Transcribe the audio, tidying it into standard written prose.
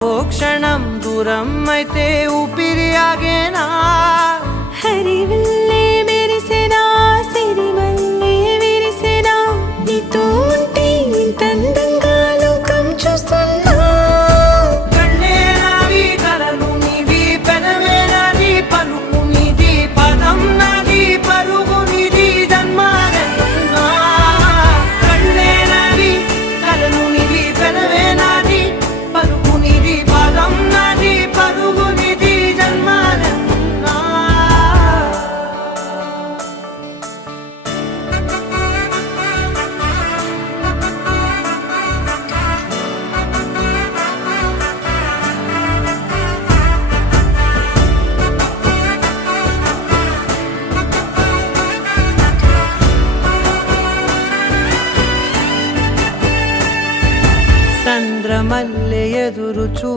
ఓ క్షణం దూరం అయితే ఊపిరి ఆగేనా హరివల్లే మెరిసెనా సిరివల్లే విరిసెనా నీతో ఉంటే ఇంత అందంగా లోకం చూస్తున్నా కళ్ళే నావి కలలు నీవి పెనవే నాది పలుకు నీది పదం నాది పరుగు నీది జన్మాలెన్నున్నా కళ్ళే నావి కలలు నీవి పెనవే నాది పలుకు నీది పదం నాది పరుగు నీది జన్మాలెన్నున్నా చంద్రమల్లె ఎదురు చూ